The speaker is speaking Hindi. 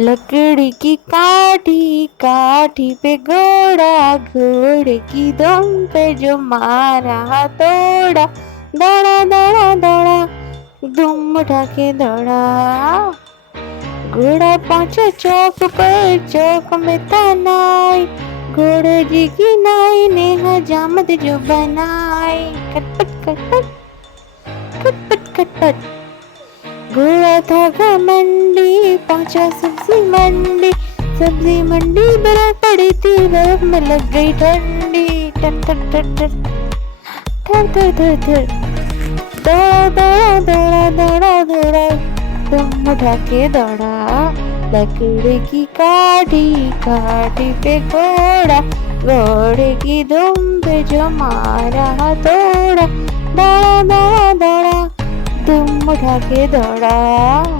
लकड़ी की काठी काठी पे घोड़ा, घोड़े की दुम पे जो मारा तोड़ा, दौड़ा दौड़ा दौड़ा दुम उठा के दौड़ा। घोड़ा पहुंचा चौक पर, चौक में था नाई, घोड़े जी की नाई ने हजामत जो बनाई। खटपट खटपट खटपट खटपट। घोड़ा था घमंडी, पहुंचा सब्जी मंडी, सब्जी मंडी बर्फ पड़ी थी, बर्फ में लग गई ठंडी। टर टर टर टर टर टर टर टर। दौड़ा दौड़ा दौड़ा दौड़ा दौड़ा दुम उठा के दौड़ा। लकड़ी की काठी काठी पे घोड़ा, घोड़े की दुम पे जो मारा तोड़ा, दौड़ा दौड़ा दौड़ा दुम उठा के दौड़ा।